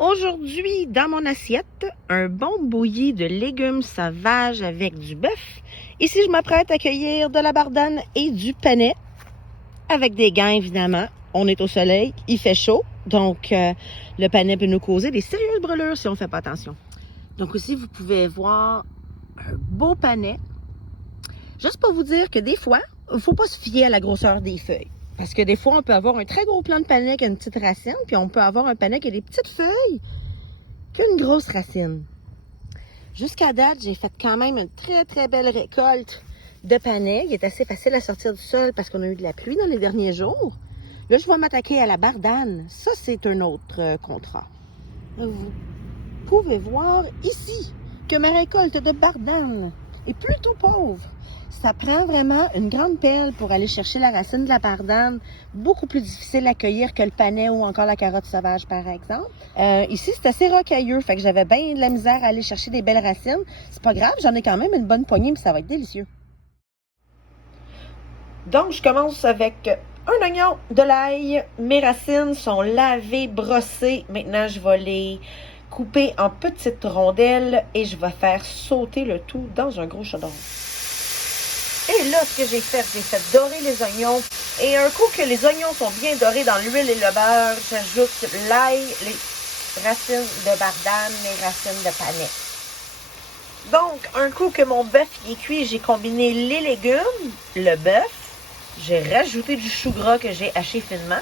Aujourd'hui, dans mon assiette, un bon bouilli de légumes sauvages avec du bœuf. Ici, je m'apprête à cueillir de la bardane et du panais, avec des gants évidemment. On est au soleil, il fait chaud, donc le panais peut nous causer des sérieuses brûlures si on ne fait pas attention. Donc ici, vous pouvez voir un beau panais. Juste pour vous dire que des fois, il ne faut pas se fier à la grosseur des feuilles. Parce que des fois, on peut avoir un très gros plant de panais qui a une petite racine, puis on peut avoir un panais qui a des petites feuilles qui a une grosse racine. Jusqu'à date, j'ai fait quand même une très belle récolte de panais. Il est assez facile à sortir du sol parce qu'on a eu de la pluie dans les derniers jours. Là, je vais m'attaquer à la bardane. Ça, c'est un autre contrat. Vous pouvez voir ici que ma récolte de bardane est plutôt pauvre. Ça prend vraiment une grande pelle pour aller chercher la racine de la bardane. Beaucoup plus difficile à cueillir que le panais ou encore la carotte sauvage, par exemple. Ici, c'est assez rocailleux, fait que j'avais bien de la misère à aller chercher des belles racines. C'est pas grave, j'en ai quand même une bonne poignée, mais ça va être délicieux. Donc, je commence avec un oignon, de l'ail. Mes racines sont lavées, brossées. Maintenant, je vais les couper en petites rondelles et je vais faire sauter le tout dans un gros chaudron. Et là, ce que j'ai fait dorer les oignons. Et un coup que les oignons sont bien dorés dans l'huile et le beurre, j'ajoute l'ail, les racines de bardane, les racines de panais. Donc, un coup que mon bœuf est cuit, j'ai combiné les légumes, le bœuf. J'ai rajouté du chou gras que j'ai haché finement.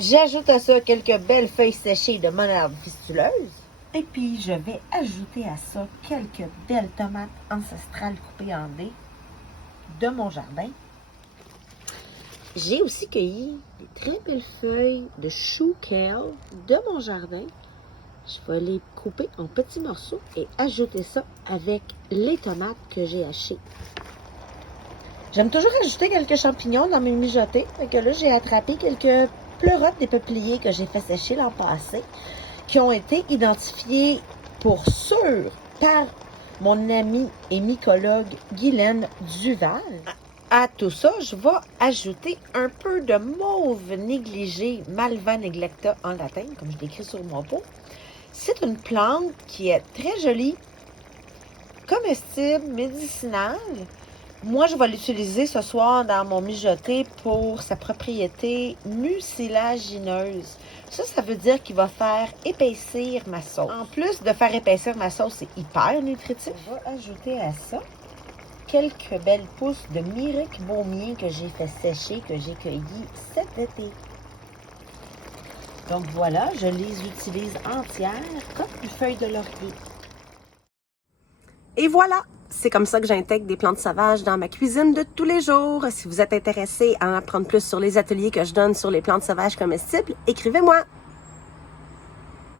J'ajoute à ça quelques belles feuilles séchées de monarde fistuleuse. Et puis, je vais ajouter à ça quelques belles tomates ancestrales coupées en dés de mon jardin. J'ai aussi cueilli des très belles feuilles de chou kale de mon jardin. Je vais les couper en petits morceaux et ajouter ça avec les tomates que j'ai hachées. J'aime toujours ajouter quelques champignons dans mes mijotés. Fait que là, j'ai attrapé quelques pleurotes des peupliers que j'ai fait sécher l'an passé, qui ont été identifiés pour sûr par mon amie et mycologue Guylaine Duval. À tout ça, je vais ajouter un peu de mauve négligé, Malva neglecta en latin, comme je l'écris sur mon pot. C'est une plante qui est très jolie, comestible, médicinale. Moi, je vais l'utiliser ce soir dans mon mijoté pour sa propriété mucilagineuse. Ça veut dire qu'il va faire épaissir ma sauce. En plus de faire épaissir ma sauce, c'est hyper nutritif. Je vais ajouter à ça quelques belles pousses de myrique baumier que j'ai fait sécher, que j'ai cueilli cet été. Donc voilà, je les utilise entières comme une feuille de laurier. Et voilà! C'est comme ça que j'intègre des plantes sauvages dans ma cuisine de tous les jours. Si vous êtes intéressé à en apprendre plus sur les ateliers que je donne sur les plantes sauvages comestibles, écrivez-moi!